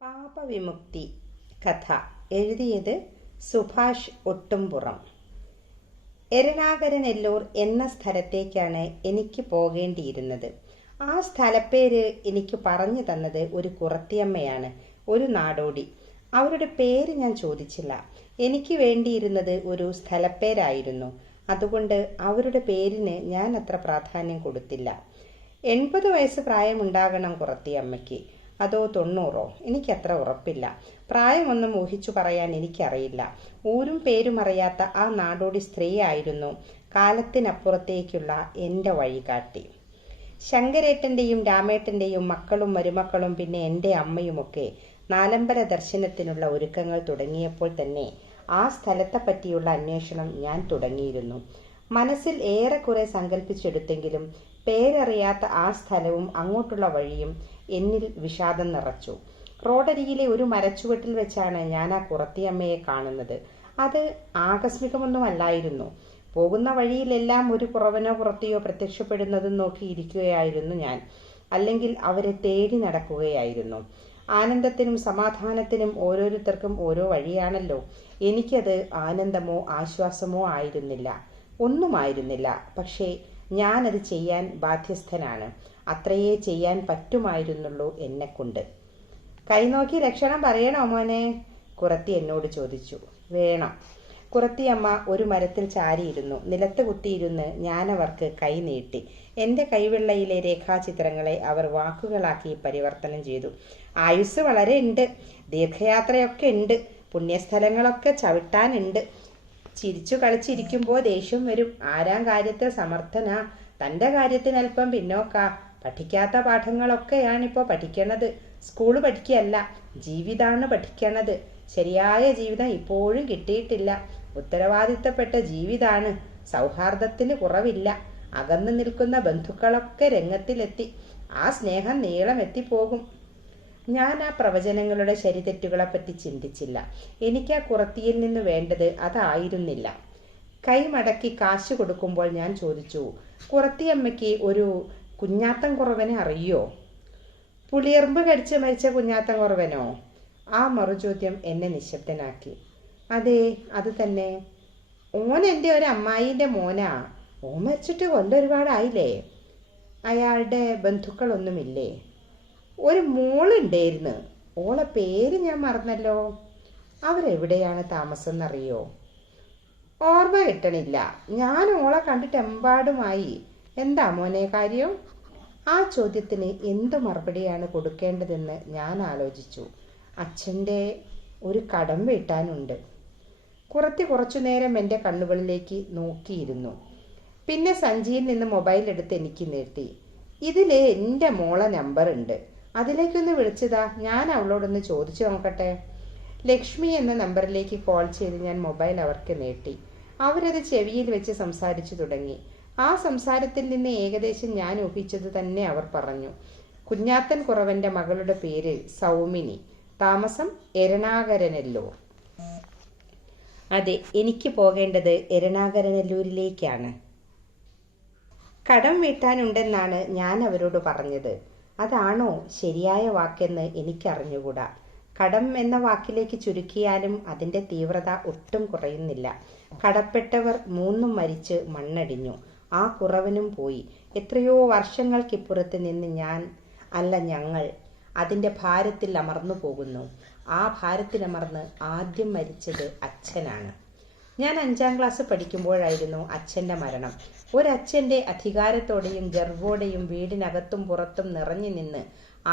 പാപവിമുക്തി കഥ എഴുതിയത് സുഭാഷ് ഒട്ടുംപുറം. എരണാകരനെല്ലൂർ എന്ന സ്ഥലത്തേക്കാണ് എനിക്ക് പോകേണ്ടിയിരുന്നത്. ആ സ്ഥലപ്പേര് എനിക്ക് പറഞ്ഞു തന്നത് ഒരു കുറത്തിയമ്മയാണ്, ഒരു നാടോടി. അവരുടെ പേര് ഞാൻ ചോദിച്ചില്ല. എനിക്ക് വേണ്ടിയിരുന്നത് ഒരു സ്ഥലപ്പേരായിരുന്നു. അതുകൊണ്ട് അവരുടെ പേരിന് ഞാൻ അത്ര പ്രാധാന്യം കൊടുത്തില്ല. 80 വയസ്സ് പ്രായമുണ്ടാകണം കുറത്തിയമ്മയ്ക്ക്, അതോ 90? എനിക്കത്ര ഉറപ്പില്ല. പ്രായമൊന്നും ഊഹിച്ചു പറയാൻ എനിക്കറിയില്ല. ഊരും പേരും അറിയാത്ത ആ നാടോടി സ്ത്രീയായിരുന്നു കാലത്തിനപ്പുറത്തേക്കുള്ള എൻ്റെ വഴികാട്ടി. ശങ്കരേട്ടൻ്റെയും രാമേട്ടൻ്റെയും മക്കളും മരുമക്കളും പിന്നെ എൻ്റെ അമ്മയുമൊക്കെ നാലമ്പല ദർശനത്തിനുള്ള ഒരുക്കങ്ങൾ തുടങ്ങിയപ്പോൾ തന്നെ ആ സ്ഥലത്തെ പറ്റിയുള്ള അന്വേഷണം ഞാൻ തുടങ്ങിയിരുന്നു. മനസ്സിൽ ഏറെക്കുറെ സങ്കല്പിച്ചെടുത്തെങ്കിലും പേരറിയാത്ത ആ സ്ഥലവും അങ്ങോട്ടുള്ള വഴിയും എന്നിൽ വിഷാദം നിറച്ചു. റോഡരികിലെ ഒരു മരച്ചുവട്ടിൽ വെച്ചാണ് ഞാൻ ആ കുറത്തിയമ്മയെ കാണുന്നത്. അത് ആകസ്മികമൊന്നുമല്ലായിരുന്നു. പോകുന്ന വഴിയിലെല്ലാം ഒരു കുറവനോ കുറത്തിയോ പ്രത്യക്ഷപ്പെടുന്നതും നോക്കിയിരിക്കുകയായിരുന്നു ഞാൻ. അല്ലെങ്കിൽ അവരെ തേടി നടക്കുകയായിരുന്നു. ആനന്ദത്തിനും സമാധാനത്തിനും ഓരോരുത്തർക്കും ഓരോ വഴിയാണല്ലോ. എനിക്കത് ആനന്ദമോ ആശ്വാസമോ ആയിരുന്നില്ല, ഒന്നുമായിരുന്നില്ല. പക്ഷേ ഞാനത് ചെയ്യാൻ ബാധ്യസ്ഥനാണ്. അത്രയേ ചെയ്യാൻ പറ്റുമായിരുന്നുള്ളൂ എന്നെക്കൊണ്ട്. കൈനോക്കി ലക്ഷണം പറയണോ മോനെ? കുറത്തി എന്നോട് ചോദിച്ചു. വേണം. കുറത്തിയമ്മ ഒരു മരത്തിൽ ചാരിയിരുന്നു. നിലത്ത് കുത്തിയിരുന്ന് ഞാനവർക്ക് കൈ നീട്ടി. എൻ്റെ കൈവെള്ളയിലെ രേഖാചിത്രങ്ങളെ അവർ വാക്കുകളാക്കി പരിവർത്തനം ചെയ്തു. ആയുസ് വളരെ ഉണ്ട്, ദീർഘയാത്രയൊക്കെ ഉണ്ട്, പുണ്യസ്ഥലങ്ങളൊക്കെ ചവിട്ടാനുണ്ട്. ചിരിച്ചു കളിച്ചിരിക്കുമ്പോൾ ദേഷ്യം വരും. ആരാം കാര്യത്തിൽ സമർത്ഥനാ, തൻ്റെ കാര്യത്തിന് അല്പം പിന്നോക്കാ. പഠിക്കാത്ത പാഠങ്ങളൊക്കെയാണിപ്പോൾ പഠിക്കണത്. സ്കൂള് പഠിക്കുകയല്ല, ജീവിതമാണ് പഠിക്കണത്. ശരിയായ ജീവിതം ഇപ്പോഴും കിട്ടിയിട്ടില്ല. ഉത്തരവാദിത്തപ്പെട്ട ജീവിതാണ്. സൗഹാർദ്ദത്തിന് കുറവില്ല. അകന്നു നിൽക്കുന്ന ബന്ധുക്കളൊക്കെ രംഗത്തിലെത്തി. ആ സ്നേഹം നീളം എത്തിപ്പോകും. ഞാൻ ആ പ്രവചനങ്ങളുടെ ശരിതെറ്റുകളെപ്പറ്റി ചിന്തിച്ചില്ല. എനിക്ക് ആ കുറത്തിയിൽ നിന്ന് വേണ്ടത് അതായിരുന്നില്ല. കൈമടക്കി കാശ് കൊടുക്കുമ്പോൾ ഞാൻ ചോദിച്ചു, കുറത്തിയമ്മയ്ക്ക് ഒരു കുഞ്ഞാത്തൻ കുറവനെ അറിയോ? പുളിയർമ്പ് കടിച്ച് മരിച്ച കുഞ്ഞാത്തൻ കുറവനോ? ആ മറുചോദ്യം എന്നെ നിശബ്ദനാക്കി. അതെ, അത് തന്നെ. ഓൻ എൻ്റെ ഒരു അമ്മായിൻ്റെ മോനാ. ഓൻ മരിച്ചിട്ട് ഒരുപാടായില്ലേ? അയാളുടെ ബന്ധുക്കളൊന്നുമില്ലേ? ഒരു മോളുണ്ടായിരുന്നു, ഓളെ പേര് ഞാൻ മറന്നല്ലോ. അവരെവിടെയാണ് താമസം എന്നറിയോ? ഓർമ്മ കിട്ടണില്ല. ഞാൻ ഓളെ കണ്ടിട്ട് എമ്പാടുമായി. എന്താ മോനെ കാര്യം? ആ ചോദ്യത്തിന് എന്തു മറുപടിയാണ് കൊടുക്കേണ്ടതെന്ന് ഞാൻ ആലോചിച്ചു. അച്ഛൻ്റെ ഒരു കടം വീട്ടാനുണ്ട്. കുറച്ചു നേരം എൻ്റെ കണ്ണുകളിലേക്ക് നോക്കിയിരുന്നു. പിന്നെ സഞ്ചിയിൽ നിന്ന് മൊബൈൽ എടുത്ത് എനിക്ക് നീട്ടി. ഇതിൽ എൻ്റെ മോളെ നമ്പർ ഉണ്ട്, അതിലേക്കൊന്ന് വിളിച്ചതാ. ഞാൻ അവളോടൊന്ന് ചോദിച്ചു നോക്കട്ടെ. ലക്ഷ്മി എന്ന നമ്പറിലേക്ക് കോൾ ചെയ്ത് ഞാൻ മൊബൈൽ അവർക്ക് നീട്ടി. അവരത് ചെവിയിൽ വെച്ച് സംസാരിച്ചു തുടങ്ങി. ആ സംസാരത്തിൽ നിന്ന് ഏകദേശം ഞാൻ ഊഹിച്ചത് തന്നെ അവർ പറഞ്ഞു. കുഞ്ഞാത്തൻ കുറവൻ്റെ മകളുടെ പേര് സൗമിനി, താമസം എരണാകരനെല്ലൂർ. അതെ, എനിക്ക് പോകേണ്ടത് എരണാകരനെല്ലൂരിലേക്കാണ്. കടം വീട്ടാനുണ്ടെന്നാണ് ഞാൻ അവരോട് പറഞ്ഞത്. അതാണോ ശരിയായ വാക്കെന്ന് എനിക്കറിഞ്ഞുകൂടാ. കടം എന്ന വാക്കിലേക്ക് ചുരുക്കിയാലും അതിൻ്റെ തീവ്രത ഒട്ടും കുറയുന്നില്ല. കടപ്പെട്ടവർ 3 മരിച്ച് മണ്ണടിഞ്ഞു. ആ കുറവനും പോയി. എത്രയോ വർഷങ്ങൾക്കിപ്പുറത്ത് നിന്ന് ഞങ്ങൾ അതിൻ്റെ ഭാരത്തിൽ അമർന്നു പോകുന്നു. ആ ഭാരത്തിലമർന്ന് ആദ്യം മരിച്ചത് അച്ഛനാണ്. ഞാൻ 5ാം ക്ലാസ് പഠിക്കുമ്പോഴായിരുന്നു അച്ഛൻ്റെ മരണം. ഒരച്ഛൻ്റെ അധികാരത്തോടെയും ഗർവോടെയും വീടിനകത്തും പുറത്തും നിറഞ്ഞു നിന്ന്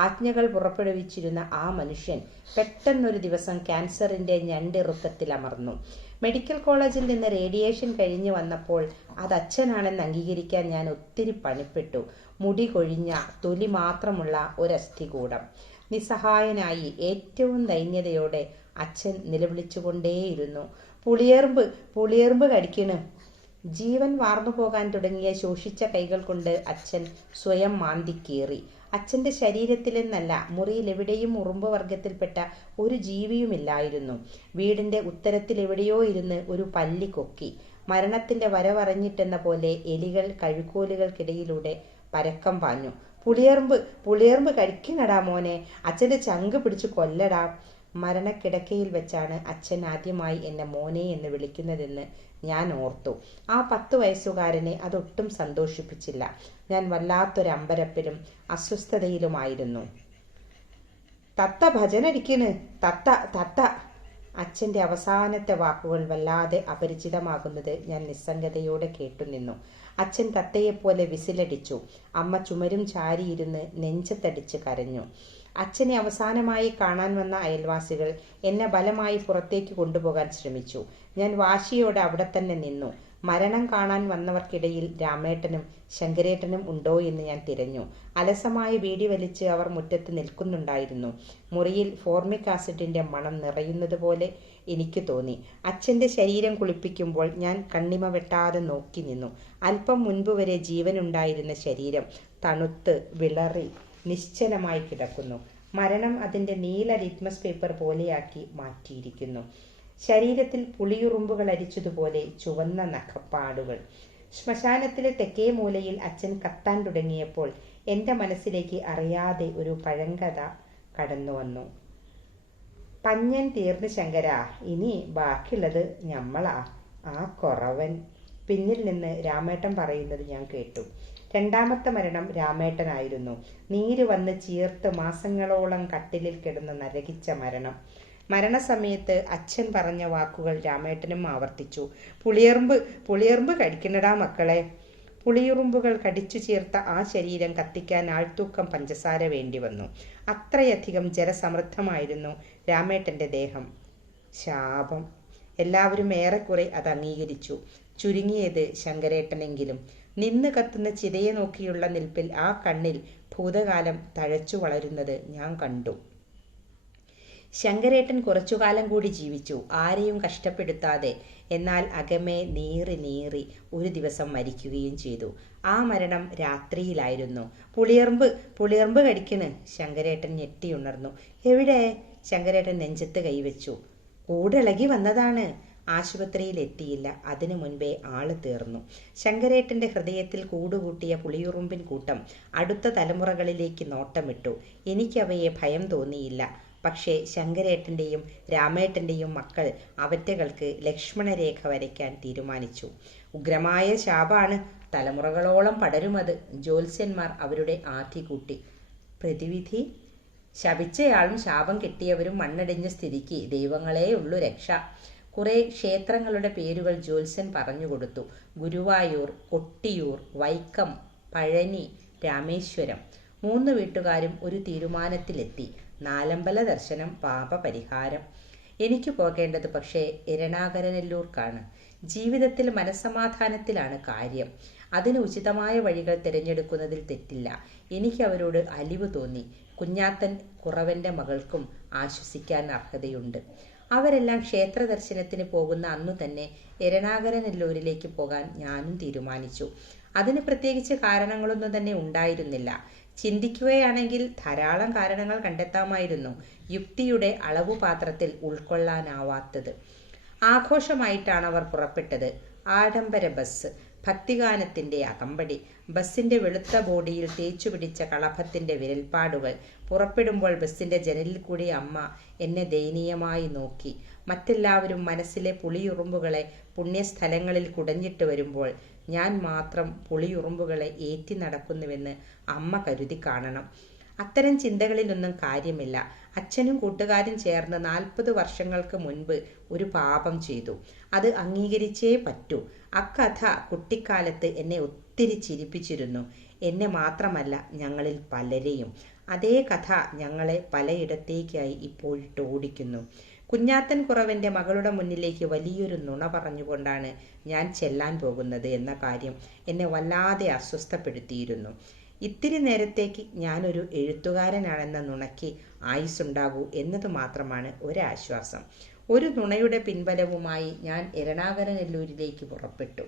ആജ്ഞകൾ പുറപ്പെടുവിച്ചിരുന്ന ആ മനുഷ്യൻ പെട്ടെന്നൊരു ദിവസം ക്യാൻസറിൻ്റെ ഞണ്ടിറുക്കത്തിൽ അമർന്നു. മെഡിക്കൽ കോളേജിൽ നിന്ന് റേഡിയേഷൻ കഴിഞ്ഞു വന്നപ്പോൾ അത് അച്ഛനാണെന്ന് അംഗീകരിക്കാൻ ഞാൻ ഒത്തിരി പണിപ്പെട്ടു. മുടി കൊഴിഞ്ഞ തൊലി മാത്രമുള്ള ഒരസ്ഥികൂടം. നിസ്സഹായനായി ഏറ്റവും ദൈന്യതയോടെ അച്ഛൻ നിലവിളിച്ചുകൊണ്ടേയിരുന്നു, പുളിയർമ്പ്, പുളിയർമ്പ് കടിക്കണ്. ജീവൻ വാർന്നു പോകാൻ തുടങ്ങിയ ശോഷിച്ച കൈകൾ കൊണ്ട് അച്ഛൻ സ്വയം മാന്തിക്കീറി. അച്ഛൻ്റെ ശരീരത്തിലെന്നല്ല, മുറിയിലെവിടെയും ഉറുമ്പ് വർഗത്തിൽപ്പെട്ട ഒരു ജീവിയുമില്ലായിരുന്നു. വീടിൻ്റെ ഉത്തരത്തിലെവിടെയോ ഇരുന്ന് ഒരു പല്ലി കൊക്കി. മരണത്തിൻ്റെ വരവറിഞ്ഞിട്ടെന്ന പോലെ എലികൾ കഴുക്കോലുകൾക്കിടയിലൂടെ പരക്കം പാഞ്ഞു. പുളിയർമ്പ് പുളിയർമ്പ് കഴിക്കണടാ മോനെ, അച്ഛൻ്റെ ചങ്ക് പിടിച്ച് കൊല്ലടാ. മരണക്കിടക്കയിൽ വെച്ചാണ് അച്ഛൻ ആദ്യമായി എന്നെ മോനെ എന്ന് വിളിക്കുന്നതെന്ന് ഞാൻ ഓർത്തു. ആ 10 വയസ്സുകാരനെ അതൊട്ടും സന്തോഷിപ്പിച്ചില്ല. ഞാൻ വല്ലാത്തൊരമ്പരപ്പിലും അസ്വസ്ഥതയിലുമായിരുന്നു. തത്ത ഭജനടിക്കണ്, തത്ത തത്ത. അച്ഛൻ്റെ അവസാനത്തെ വാക്കുകൾ വല്ലാതെ അപരിചിതമാകുന്നത് ഞാൻ നിസ്സംഗതയോടെ കേട്ടുനിന്നു. അച്ഛൻ തത്തയെപ്പോലെ വിസിലടിച്ചു. അമ്മ ചുമരും ചാരിയിരുന്ന് നെഞ്ചത്തടിച്ച് കരഞ്ഞു. അച്ഛനെ അവസാനമായി കാണാൻ വന്ന അയൽവാസികൾ എന്നെ ബലമായി പുറത്തേക്ക് കൊണ്ടുപോകാൻ ശ്രമിച്ചു. ഞാൻ വാശിയോടെ അവിടെ തന്നെ നിന്നു. മരണം കാണാൻ വന്നവർക്കിടയിൽ രാമേട്ടനും ശങ്കരേട്ടനും ഉണ്ടോ എന്ന് ഞാൻ തിരഞ്ഞു. അലസമായി ബീഡി വലിച്ച് അവർ മുറ്റത്ത് നിൽക്കുന്നുണ്ടായിരുന്നു. മുറിയിൽ ഫോർമിക് ആസിഡിന്റെ മണം നിറയുന്നത് പോലെ എനിക്ക് തോന്നി. അച്ഛൻ്റെ ശരീരം കുളിപ്പിക്കുമ്പോൾ ഞാൻ കണ്ണിമ വെട്ടാതെ നോക്കി നിന്നു. അല്പം മുൻപ് വരെ ജീവനുണ്ടായിരുന്ന ശരീരം തണുത്ത് വിളറി നിശ്ചലമായി കിടക്കുന്നു. മരണം അതിൻ്റെ നീല ലിറ്റ്മസ് പേപ്പർ പോലെയാക്കി മാറ്റിയിരിക്കുന്നു. ശരീരത്തിൽ പുളിയുറുമ്പുകൾ അരിച്ചതുപോലെ ചുവന്ന നഖപ്പാടുകൾ. ശ്മശാനത്തിലെ തെക്കേ മൂലയിൽ അച്ഛൻ കത്താൻ തുടങ്ങിയപ്പോൾ എൻ്റെ മനസ്സിലേക്ക് അറിയാതെ ഒരു പഴങ്കഥ കടന്നു വന്നു. പഞ്ഞൻ തീർന്ന് ശങ്കര, ഇനി ബാക്കിയുള്ളത് ഞമ്മളാ, ആ കുറവൻ. പിന്നിൽ നിന്ന് രാമേട്ടൻ പറയുന്നത് ഞാൻ കേട്ടു. രണ്ടാമത്തെ മരണം രാമേട്ടനായിരുന്നു. നീര് വന്ന് ചീർത്ത് മാസങ്ങളോളം കട്ടിലിൽ കിടന്ന് നരകിച്ച മരണം. മരണസമയത്ത് അച്ഛൻ പറഞ്ഞ വാക്കുകൾ രാമേട്ടനും ആവർത്തിച്ചു. പുളിയറുമ്പ് പുളിയറുമ്പ് കഴിക്കണടാ മക്കളെ. പുളിയുറുമ്പുകൾ കടിച്ചു ചേർത്ത ആ ശരീരം കത്തിക്കാൻ ആൾത്തൂക്കം പഞ്ചസാര വേണ്ടി വന്നു. അത്രയധികം ജലസമൃദ്ധമായിരുന്നു രാമേട്ടൻ്റെ ദേഹം. ശാപം. എല്ലാവരും ഏറെക്കുറെ അത് അംഗീകരിച്ചു. ചുരുങ്ങിയത് ശങ്കരേട്ടനെങ്കിലും. നിന്ന് കത്തുന്ന ചിതയെ നോക്കിയുള്ള നിൽപ്പിൽ ആ കണ്ണിൽ ഭൂതകാലം തഴച്ചു വളരുന്നത് ഞാൻ കണ്ടു. ശങ്കരേട്ടൻ കുറച്ചുകാലം കൂടി ജീവിച്ചു, ആരെയും കഷ്ടപ്പെടുത്താതെ. എന്നാൽ അകമേ നീറി നീറി ഒരു ദിവസം മരിക്കുകയും ചെയ്തു. ആ മരണം രാത്രിയിലായിരുന്നു. പുളിയറുമ്പ് പുളിയറുമ്പ് കടിക്കണ്. ശങ്കരേട്ടൻ ഞെട്ടിയുണർന്നു. എവിടെ? ശങ്കരേട്ടൻ നെഞ്ചത്ത് കൈവച്ചു. കൂടിളകി വന്നതാണ്. ആശുപത്രിയിൽ എത്തിയില്ല. അതിനു മുൻപേ ആള് തീർന്നു. ശങ്കരേട്ടൻ്റെ ഹൃദയത്തിൽ കൂടുകൂട്ടിയ പുളിയുറുമ്പിൻ കൂട്ടം അടുത്ത തലമുറകളിലേക്ക് നോട്ടമിട്ടു. എനിക്കവയെ ഭയം തോന്നിയില്ല. പക്ഷേ ശങ്കരേട്ടൻ്റെയും രാമേട്ടൻ്റെയും മക്കൾ അവറ്റകൾക്ക് ലക്ഷ്മണരേഖ വരയ്ക്കാൻ തീരുമാനിച്ചു. ഉഗ്രമായ ശാപാണ്, തലമുറകളോളം പടരുമത്. ജ്യോത്സ്യന്മാർ അവരുടെ ആധി കൂട്ടി. പ്രതിവിധി? ശപിച്ചയാളും ശാപം കിട്ടിയവരും മണ്ണടിഞ്ഞ സ്ഥിതിക്ക് ദൈവങ്ങളേ ഉള്ളു രക്ഷ. കുറെ ക്ഷേത്രങ്ങളുടെ പേരുകൾ ജ്യോത്സ്യൻ പറഞ്ഞുകൊടുത്തു. ഗുരുവായൂർ, കൊട്ടിയൂർ, വൈക്കം, പഴനി, രാമേശ്വരം. 3 വീട്ടുകാരും ഒരു തീരുമാനത്തിലെത്തി. നാലമ്പല ദർശനം, പാപപരിഹാരം. എനിക്ക് പോകേണ്ടത് പക്ഷേ എരണാകരനെല്ലൂർക്കാണ്. ജീവിതത്തിൽ മനസ്സമാധാനത്തിലാണ് കാര്യം. അതിന് ഉചിതമായ വഴികൾ തിരഞ്ഞെടുക്കുന്നതിൽ തെറ്റില്ല. എനിക്ക് അവരോട് അലിവ് തോന്നി. കുഞ്ഞാത്തൻ കുറവൻ്റെ മകൾക്കും ആശ്വസിക്കാൻ അർഹതയുണ്ട്. അവരെല്ലാം ക്ഷേത്ര ദർശനത്തിന് പോകുന്ന അന്നു തന്നെ എരണാകരനെല്ലൂരിലേക്ക് പോകാൻ ഞാനും തീരുമാനിച്ചു. അതിന് പ്രത്യേകിച്ച് കാരണങ്ങളൊന്നും തന്നെ ഉണ്ടായിരുന്നില്ല. ചിന്തിക്കുകയാണെങ്കിൽ ധാരാളം കാരണങ്ങൾ കണ്ടെത്താമായിരുന്നു. യുക്തിയുടെ അളവുപാത്രത്തിൽ ഉൾക്കൊള്ളാനാവാത്തത്. ആഘോഷമായിട്ടാണ് അവർ പുറപ്പെട്ടത്. ആഡംബര ബസ്, ഭക്തിഗാനത്തിൻ്റെ അകമ്പടി, ബസ്സിൻ്റെ വെളുത്ത ബോഡിയിൽ തേച്ചുപിടിച്ച കളഭത്തിൻ്റെ വിരൽപ്പാടുകൾ. പുറപ്പെടുമ്പോൾ ബസ്സിൻ്റെ ജനലിൽ കൂടി അമ്മ എന്നെ ദയനീയമായി നോക്കി. മറ്റെല്ലാവരും മനസ്സിലെ പുളിയുറുമ്പുകളെ പുണ്യസ്ഥലങ്ങളിൽ കുടഞ്ഞിട്ട് വരുമ്പോൾ ഞാൻ മാത്രം പുളിയുറുമ്പുകളെ ഏറ്റി നടക്കുന്നുവെന്ന് അമ്മ കരുതി കാണണം. അത്തരം ചിന്തകളിലൊന്നും കാര്യമില്ല. അച്ഛനും കൂട്ടുകാരും ചേർന്ന് 40 വർഷങ്ങൾക്ക് മുൻപ് ഒരു പാപം ചെയ്തു. അത് അംഗീകരിച്ചേ പറ്റൂ. അക്കഥ കുട്ടിക്കാലത്ത് എന്നെ ഒത്തിരി ചിരിപ്പിച്ചിരുന്നു. എന്നെ മാത്രമല്ല, ഞങ്ങളിൽ പലരെയും. അതേ കഥ ഞങ്ങളെ പലയിടത്തേക്കായി ഇപ്പോഴിട്ട് ഓടിക്കുന്നു. കുഞ്ഞാത്തൻ കുറവൻ്റെ മകളുടെ മുന്നിലേക്ക് വലിയൊരു നുണ പറഞ്ഞുകൊണ്ടാണ് ഞാൻ ചെല്ലാൻ പോകുന്നത് എന്ന കാര്യം എന്നെ വല്ലാതെ അസ്വസ്ഥപ്പെടുത്തിയിരുന്നു. ഇത്തിരി നേരത്തേക്ക് ഞാനൊരു എഴുത്തുകാരനാണെന്ന നുണയ്ക്ക് ആയുസ്സുണ്ടാകൂ എന്നത് മാത്രമാണ് ഒരാശ്വാസം. ഒരു നുണയുടെ പിൻബലവുമായി ഞാൻ എരണാകരനെല്ലൂരിലേക്ക് പുറപ്പെട്ടു.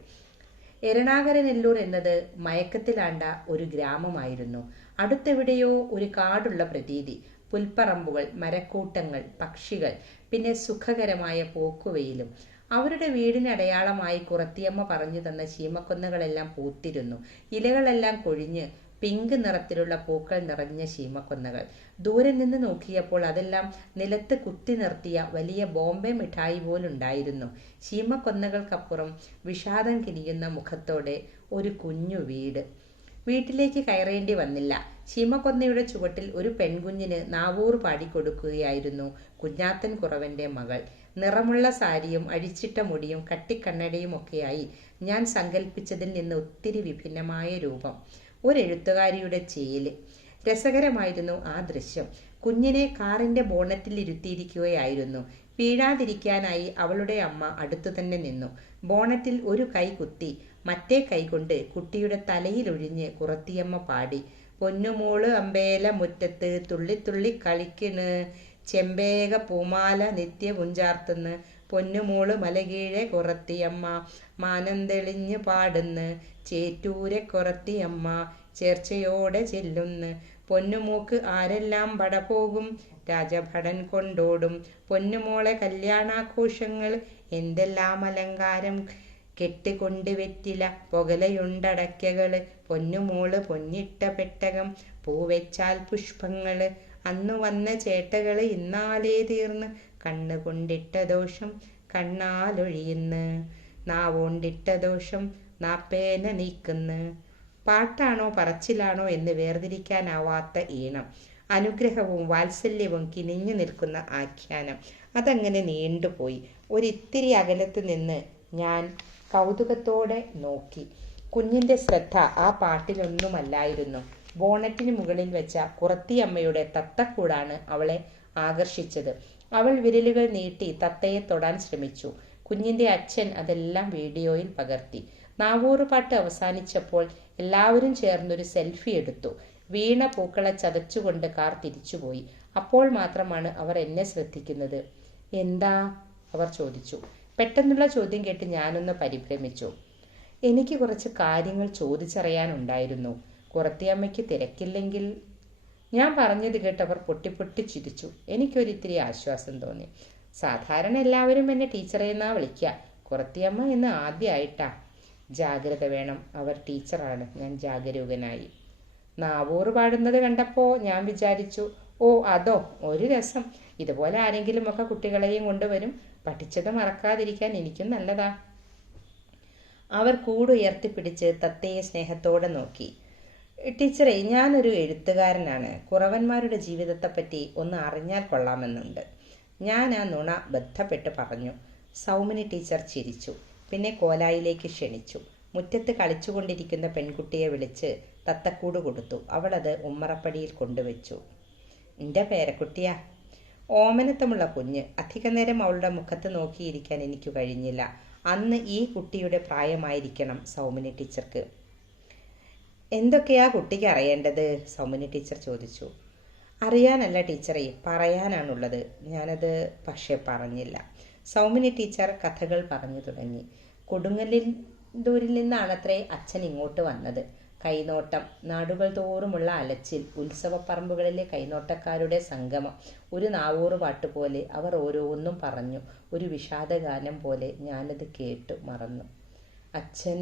എരണാകരനെല്ലൂർ എന്നത് മയക്കത്തിലാണ്ട ഒരു ഗ്രാമമായിരുന്നു. അടുത്തെവിടെയോ ഒരു കാടുള്ള പ്രതീതി. പുൽപ്പറമ്പുകൾ, മരക്കൂട്ടങ്ങൾ, പക്ഷികൾ, പിന്നെ സുഖകരമായ പോക്കുവെയിലും. അവരുടെ വീടിന് അടയാളമായി കുറത്തിയമ്മ പറഞ്ഞു തന്ന ചീമക്കൊന്നകളെല്ലാം പൂത്തിരുന്നു. ഇലകളെല്ലാം കൊഴിഞ്ഞ് പിങ്ക് നിറത്തിലുള്ള പൂക്കൾ നിറഞ്ഞ ശീമക്കൊന്നകൾ. ദൂരെ നിന്ന് നോക്കിയപ്പോൾ അതെല്ലാം നിലത്ത് കുത്തി നിർത്തിയ വലിയ ബോംബെ മിഠായി പോലുണ്ടായിരുന്നു. ശീമക്കൊന്നകൾക്കപ്പുറം വിഷാദം കിനിയുന്ന മുഖത്തോടെ ഒരു കുഞ്ഞു വീട്. വീട്ടിലേക്ക് കയറേണ്ടി വന്നില്ല. ശീമക്കൊന്നയുടെ ചുവട്ടിൽ ഒരു പെൺകുഞ്ഞിന് നാവൂർ പാടിക്കൊടുക്കുകയായിരുന്നു കുഞ്ഞാത്തൻ കുറവന്റെ മകൾ. നിറമുള്ള സാരിയും അഴിച്ചിട്ട മുടിയും കട്ടിക്കണ്ണടയും ഒക്കെയായി ഞാൻ സങ്കല്പിച്ചതിൽ നിന്ന് ഒത്തിരി വിഭിന്നമായ രൂപം. ഒരെഴുത്തുകാരിയുടെ ചേല്. രസകരമായിരുന്നു ആ ദൃശ്യം. കുഞ്ഞിനെ കാറിന്റെ ബോണറ്റിൽ ഇരുത്തിയിരിക്കുകയായിരുന്നു. വീഴാതിരിക്കാനായി അവളുടെ അമ്മ അടുത്തു തന്നെ നിന്നു. ബോണറ്റിൽ ഒരു കൈ കുത്തി മറ്റേ കൈകൊണ്ട് കുട്ടിയുടെ തലയിലൊഴിഞ്ഞ് കുറത്തിയമ്മ പാടി: പൊന്നുമോള് അമ്പേല മുറ്റത്ത് തുള്ളിത്തുള്ളി കളിക്കണ്, ചെമ്പേക പൂമാല നിത്യപുഞ്ചാർത്തുന്ന്, പൊന്നുമോള് മലകീഴെ കുറത്തിയമ്മ മാനം തെളിഞ്ഞ് പാടുന്ന്, ചേറ്റൂരെ കുറത്തിയമ്മ ചേർച്ചയോടെ ചെല്ലുന്ന്, പൊന്നുമോക്ക് ആരെല്ലാം പട പോകും, രാജഭടൻ കൊണ്ടോടും, പൊന്നുമോളെ കല്യാണാഘോഷങ്ങൾ എന്തെല്ലാം അലങ്കാരം, കെട്ടുകൊണ്ട് വെറ്റില പുകലയുണ്ടടയ്ക്കകള്, പൊന്നുമോള് പൊന്നിട്ട പെട്ടകം പൂവെച്ചാൽ പുഷ്പങ്ങള്, അന്നു വന്ന ചേട്ടകള് ഇന്നാലേ തീർന്ന്, കണ്ണുകൊണ്ടിട്ട ദോഷം കണ്ണാലൊഴിയുന്ന്, നാവോണ്ടിട്ട ദോഷം നാപ്പേന നീക്കുന്ന്. പാട്ടാണോ പറച്ചിലാണോ എന്ന് വേർതിരിക്കാനാവാത്ത ഈണം, അനുഗ്രഹവും വാത്സല്യവും കിനിഞ്ഞു നിൽക്കുന്ന ആഖ്യാനം. അതങ്ങനെ നീണ്ടുപോയി. ഒരിത്തിരി അകലത്ത് നിന്ന് ഞാൻ കൗതുകത്തോടെ നോക്കി. കുഞ്ഞിന്റെ ശ്രദ്ധ ആ പാട്ടിലൊന്നുമല്ലായിരുന്നു. ബോണറ്റിന് മുകളിൽ വെച്ച കുറത്തിയമ്മയുടെ തത്തക്കൂടാണ് അവളെ ആകർഷിച്ചത്. അവൾ വിരലുകൾ നീട്ടി തത്തയെ തൊടാൻ ശ്രമിച്ചു. കുഞ്ഞിന്റെ അച്ഛൻ അതെല്ലാം വീഡിയോയിൽ പകർത്തി. നാവൂറ് പാട്ട് അവസാനിച്ചപ്പോൾ എല്ലാവരും ചേർന്നൊരു സെൽഫി എടുത്തു. വീണ പൂക്കളെ ചതച്ചുകൊണ്ട് കാർ തിരിച്ചുപോയി. അപ്പോൾ മാത്രമാണ് അവർ എന്നെ ശ്രദ്ധിക്കുന്നത്. എന്താ? അവർ ചോദിച്ചു. പെട്ടെന്നുള്ള ചോദ്യം കേട്ട് ഞാനൊന്ന് പരിഭ്രമിച്ചു. എനിക്ക് കുറച്ച് കാര്യങ്ങൾ ചോദിച്ചറിയാനുണ്ടായിരുന്നു. കുറത്തിയമ്മയ്ക്ക് തിരക്കില്ലെങ്കിൽ? ഞാൻ പറഞ്ഞത് കേട്ട് അവർ പൊട്ടിപ്പൊട്ടി ചിരിച്ചു. എനിക്കൊരിത്തിരി ആശ്വാസം തോന്നി. സാധാരണ എല്ലാവരും എന്നെ ടീച്ചറെന്നാ വിളിക്കുക. കുറത്തിയമ്മ എന്ന് ആദ്യമായിട്ടാ. ജാഗ്രത വേണം, അവർ ടീച്ചറാണ്. ഞാൻ ജാഗരൂകനായി. നാവൂറ് പാടുന്നത് കണ്ടപ്പോൾ ഞാൻ വിചാരിച്ചു, ഓ അതോ, ഒരു രസം. ഇതുപോലെ ആരെങ്കിലും ഒക്കെ കുട്ടികളെയും കൊണ്ടുവരും. പഠിച്ചത് മറക്കാതിരിക്കാൻ എനിക്കും നല്ലതാ. അവർ കൂടുയർത്തിപ്പിടിച്ച് തത്തയെ സ്നേഹത്തോടെ നോക്കി. ടീച്ചറെ, ഞാനൊരു എഴുത്തുകാരനാണ്. കുറവന്മാരുടെ ജീവിതത്തെപ്പറ്റി ഒന്ന് അറിഞ്ഞാൽ കൊള്ളാമെന്നുണ്ട്. ഞാൻ ആ നുണ ബന്ധപ്പെട്ട് പറഞ്ഞു. സൗമിനി ടീച്ചർ ചിരിച്ചു. പിന്നെ കോലായിലേക്ക് ക്ഷണിച്ചു. മുറ്റത്ത് കളിച്ചുകൊണ്ടിരിക്കുന്ന പെൺകുട്ടിയെ വിളിച്ച് തത്തക്കൂട് കൊടുത്തു. അവളത് ഉമ്മറപ്പടിയിൽ കൊണ്ടുവച്ചു. എൻ്റെ പേരക്കുട്ടിയാ. ഓമനത്തമുള്ള കുഞ്ഞ്. അധിക നേരം അവളുടെ മുഖത്ത് നോക്കിയിരിക്കാൻ എനിക്ക് കഴിഞ്ഞില്ല. അന്ന് ഈ കുട്ടിയുടെ പ്രായമായിരിക്കണം സൗമിനി ടീച്ചർക്ക്. എന്തൊക്കെയാ കുട്ടിക്ക് അറിയേണ്ടത്? സൗമിനി ടീച്ചർ ചോദിച്ചു. അറിയാനല്ല ടീച്ചറെ, പറയാനാണുള്ളത്. ഞാനത് പക്ഷെ പറഞ്ഞില്ല. സൗമിനി ടീച്ചർ കഥകൾ പറഞ്ഞു തുടങ്ങി. കൊടുങ്ങല്ലൂരിൽ നിന്നാണത്രേ അച്ഛൻ ഇങ്ങോട്ട് വന്നത്. കൈനോട്ടം, നാടുകൾ തോറുമുള്ള അലച്ചിൽ, ഉത്സവപ്പറമ്പുകളിലെ കൈനോട്ടക്കാരുടെ സംഗമം. ഒരു നാവൂറ് പാട്ട് പോലെ അവർ ഓരോന്നും പറഞ്ഞു. ഒരു വിഷാദഗാനം പോലെ. ഞാനത് കേട്ടു മറന്നു. അച്ഛൻ?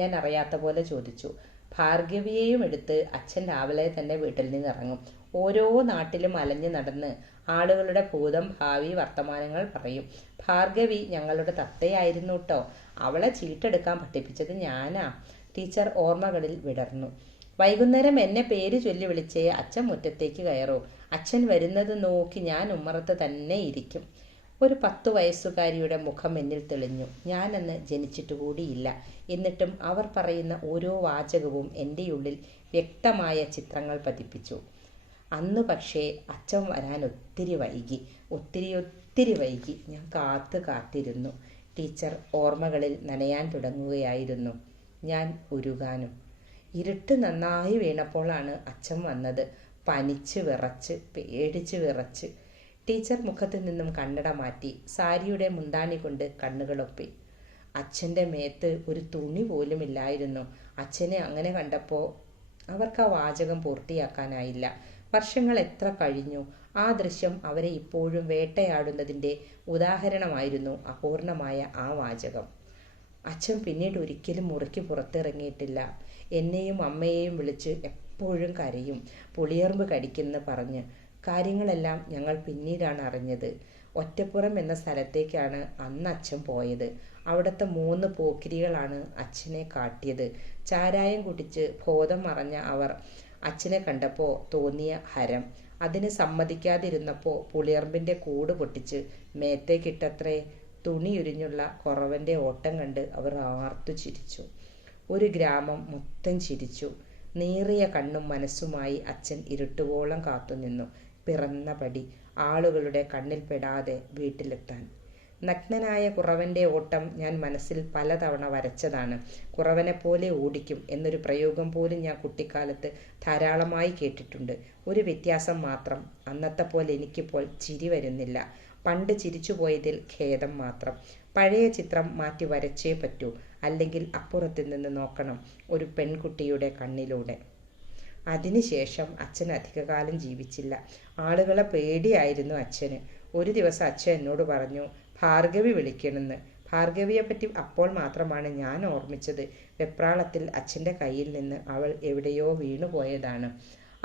ഞാൻ അറിയാത്ത പോലെ ചോദിച്ചു. ഭാർഗവിയെയും എടുത്ത് അച്ഛൻ രാവിലെ തന്നെ വീട്ടിൽ നിന്ന് ഇറങ്ങും. ഓരോ നാട്ടിലും അലഞ്ഞു നടന്ന് ആളുകളുടെ ഭൂതം ഭാവി വർത്തമാനങ്ങൾ പറയും. ഭാർഗവി ഞങ്ങളുടെ തത്തയായിരുന്നു കേട്ടോ. അവളെ ചീട്ടെടുക്കാൻ പഠിപ്പിച്ചത് ഞാനാ. ടീച്ചർ ഓർമ്മകളിൽ വിടർന്നു. വൈകുന്നേരം എന്നെ പേര് ചൊല്ലി വിളിച്ചേ അച്ഛൻ മുറ്റത്തേക്ക് കയറൂ. അച്ഛൻ വരുന്നത് നോക്കി ഞാൻ ഉമ്മറത്ത് തന്നെ ഇരിക്കും. ഒരു 10 വയസ്സുകാരിയുടെ മുഖം എന്നിൽ തെളിഞ്ഞു. ഞാനന്ന് ജനിച്ചിട്ടുകൂടിയില്ല. എന്നിട്ടും അവർ പറയുന്ന ഓരോ വാചകവും എൻ്റെ ഉള്ളിൽ വ്യക്തമായ ചിത്രങ്ങൾ പതിപ്പിച്ചു. അന്ന് പക്ഷേ അച്ഛൻ വരാൻ ഒത്തിരി വൈകി. ഒത്തിരി വൈകി. ഞാൻ കാത്തിരുന്നു. ടീച്ചർ ഓർമ്മകളിൽ നനയാൻ തുടങ്ങുകയായിരുന്നു. ഞാൻ ഉരുകാനും. ഇരുട്ട് നന്നായി വീണപ്പോഴാണ് അച്ഛൻ വന്നത്. പനിച്ച് വിറച്ച്, പേടിച്ച് വിറച്ച്. ടീച്ചർ മുഖത്തു നിന്നും കണ്ണട മാറ്റി സാരിയുടെ മുന്താണി കൊണ്ട് കണ്ണുകളൊപ്പി. അച്ഛൻ്റെ മേത്ത് ഒരു തുണി പോലും ഇല്ലായിരുന്നു. അച്ഛനെ അങ്ങനെ കണ്ടപ്പോൾ അവർക്ക് ആ വാചകം പൂർത്തിയാക്കാനായില്ല. വർഷങ്ങൾ എത്ര കഴിഞ്ഞു. ആ ദൃശ്യം അവരെ ഇപ്പോഴും വേട്ടയാടുന്നതിൻ്റെ ഉദാഹരണമായിരുന്നു അപൂർണമായ ആ വാചകം. അച്ഛൻ പിന്നീട് ഒരിക്കലും മുറിക്ക് പുറത്തിറങ്ങിയിട്ടില്ല. എന്നെയും അമ്മയെയും വിളിച്ച് എപ്പോഴും കരയും, പുളിയർമ്പ് കടിക്കുമെന്ന് പറഞ്ഞ്. കാര്യങ്ങളെല്ലാം ഞങ്ങൾ പിന്നീടാണ് അറിഞ്ഞത്. ഒറ്റപ്പുറം എന്ന സ്ഥലത്തേക്കാണ് അന്ന് അച്ഛൻ പോയത്. അവിടുത്തെ 3 പോക്കിരികളാണ് അച്ഛനെ കാട്ടിയത്. ചാരായം കുടിച്ച് ബോധം മറഞ്ഞ അവർ അച്ഛനെ കണ്ടപ്പോൾ തോന്നിയ ഹരം. അതിന് സമ്മതിക്കാതിരുന്നപ്പോൾ പുളിയർമ്പിൻ്റെ കൂട് പൊട്ടിച്ച് മേത്തേക്കിട്ടത്രേ. തുണിയുരിഞ്ഞുള്ള കുറവൻ്റെ ഓട്ടം കണ്ട് അവർ ആർത്തു ചിരിച്ചു. ഒരു ഗ്രാമം മൊത്തം ചിരിച്ചു. നീറിയ കണ്ണും മനസ്സുമായി അച്ഛൻ ഇരുട്ടുവോളം കാത്തുനിന്നു. പിറന്ന പടി ആളുകളുടെ കണ്ണിൽപ്പെടാതെ വീട്ടിലെത്താൻ. നഗ്നനായ കുറവൻ്റെ ഓട്ടം ഞാൻ മനസ്സിൽ പലതവണ വരച്ചതാണ്. കുറവനെപ്പോലെ ഓടിക്കും എന്നൊരു പ്രയോഗം പോലും ഞാൻ കുട്ടിക്കാലത്ത് ധാരാളമായി കേട്ടിട്ടുണ്ട്. ഒരു വ്യത്യാസം മാത്രം, അന്നത്തെ പോലെ എനിക്കിപ്പോൾ ചിരി വരുന്നില്ല. പണ്ട് ചിരിച്ചു പോയതിൽ ഖേദം മാത്രം. പഴയ ചിത്രം മാറ്റി വരച്ചേ പറ്റൂ, അല്ലെങ്കിൽ അപ്പുറത്ത് നിന്ന് നോക്കണം ഒരു പെൺകുട്ടിയുടെ കണ്ണിലൂടെ. അതിനുശേഷം അച്ഛൻ അധികകാലം ജീവിച്ചില്ല. ആളുകളെ പേടിയായിരുന്നു അച്ഛന്. ഒരു ദിവസം അച്ഛൻ എന്നോട് പറഞ്ഞു, ഭാർഗവി വിളിക്കണമെന്ന്. ഭാർഗവിയെപ്പറ്റി അപ്പോൾ മാത്രമാണ് ഞാൻ ഓർമ്മിച്ചത്. വെപ്രാളത്തിൽ അച്ഛൻ്റെ കയ്യിൽ നിന്ന് അവൾ എവിടെയോ വീണുപോയതാണ്.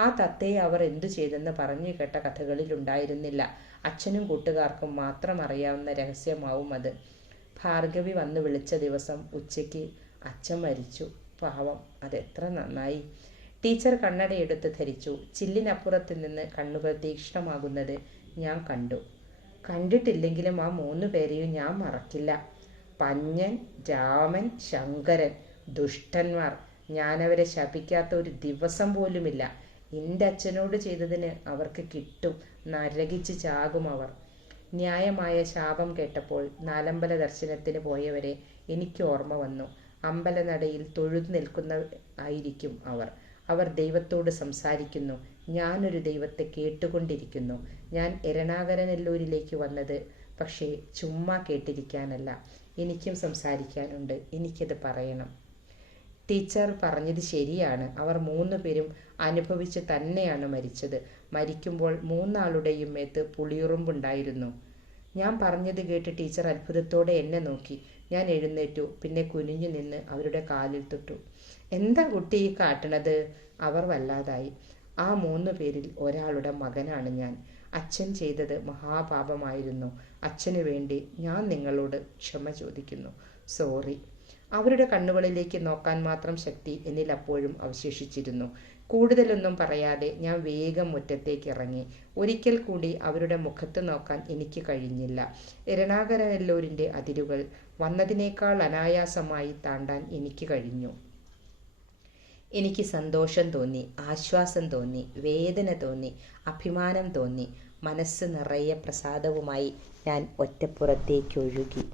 ആ തത്തയെ അവർ എന്തു ചെയ്തെന്ന് പറഞ്ഞു കേട്ട കഥകളിലുണ്ടായിരുന്നില്ല. അച്ഛനും കൂട്ടുകാർക്കും മാത്രം അറിയാവുന്ന രഹസ്യമാവും അത്. ഭാർഗവി വന്ന് വിളിച്ച ദിവസം ഉച്ചയ്ക്ക് അച്ഛൻ മരിച്ചു. പാവം, അതെത്ര നന്നായി. ടീച്ചർ കണ്ണടയെടുത്ത് ധരിച്ചു. ചില്ലിനപ്പുറത്ത് നിന്ന് കണ്ണുകൾ തീക്ഷ്ണമാകുന്നത് ഞാൻ കണ്ടു. കണ്ടിട്ടില്ലെങ്കിലും ആ 3 പേരെയും ഞാൻ മറക്കില്ല. പഞ്ഞൻ, രാമൻ, ശങ്കരൻ, ദുഷ്ടന്മാർ. ഞാനവരെ ശപിക്കാത്ത ഒരു ദിവസം പോലുമില്ല. എൻ്റെ അച്ഛനോട് ചെയ്തതിന് അവർക്ക് കിട്ടും. നരകിച്ച് ചാകും അവർ. ന്യായമായ ശാപം കേട്ടപ്പോൾ നാലമ്പല ദർശനത്തിന് പോയവരെ എനിക്ക് ഓർമ്മ വന്നു. അമ്പലനടയിൽ തൊഴുതു നിൽക്കുന്ന ആയിരിക്കും അവർ. അവർ ദൈവത്തോട് സംസാരിക്കുന്നു. ഞാനൊരു ദൈവത്തെ കേട്ടുകൊണ്ടിരിക്കുന്നു. ഞാൻ എരണാകരനെല്ലൂരിലേക്ക് വന്നത് പക്ഷേ ചുമ്മാ കേട്ടിരിക്കാനല്ല. എനിക്കും സംസാരിക്കാനുണ്ട്. എനിക്കത് പറയണം. ടീച്ചർ പറഞ്ഞത് ശരിയാണ്. അവർ 3 പേരും അനുഭവിച്ച് തന്നെയാണ് മരിച്ചത്. മരിക്കുമ്പോൾ 3 ആളുടെയും മേത്ത് പുളിയുറുമ്പുണ്ടായിരുന്നു. ഞാൻ പറഞ്ഞത് കേട്ട് ടീച്ചർ അത്ഭുതത്തോടെ എന്നെ നോക്കി. ഞാൻ എഴുന്നേറ്റു. പിന്നെ കുനിഞ്ഞു നിന്ന് അവരുടെ കാലിൽ തൊട്ടു. എന്താ കുട്ടി ഈ കാട്ടണത്? അവർ വല്ലാതായി. ആ 3 പേരിൽ ഒരാളുടെ മകനാണ് ഞാൻ. അച്ഛൻ ചെയ്തത് മഹാപാപമായിരുന്നു. അച്ഛനു വേണ്ടി ഞാൻ നിങ്ങളോട് ക്ഷമ ചോദിക്കുന്നു. സോറി. അവരുടെ കണ്ണുകളിലേക്ക് നോക്കാൻ മാത്രം ശക്തി എന്നിൽ അപ്പോഴും അവശേഷിച്ചിരുന്നു. കൂടുതലൊന്നും പറയാതെ ഞാൻ വേഗം മുറ്റത്തേക്ക് ഇറങ്ങി. ഒരിക്കൽ കൂടി അവരുടെ മുഖത്ത് നോക്കാൻ എനിക്ക് കഴിഞ്ഞില്ല. എരണാകരനെല്ലൂരിൻ്റെ അതിരുകൾ വന്നതിനേക്കാൾ അനായാസമായി താണ്ടാൻ എനിക്ക് കഴിഞ്ഞു. എനിക്ക് സന്തോഷം തോന്നി, ആശ്വാസം തോന്നി, വേദന തോന്നി, അഭിമാനം തോന്നി. മനസ്സ് നിറയെ പ്രസാദവുമായി ഞാൻ ഒറ്റപ്പുറത്തേക്കൊഴുകി.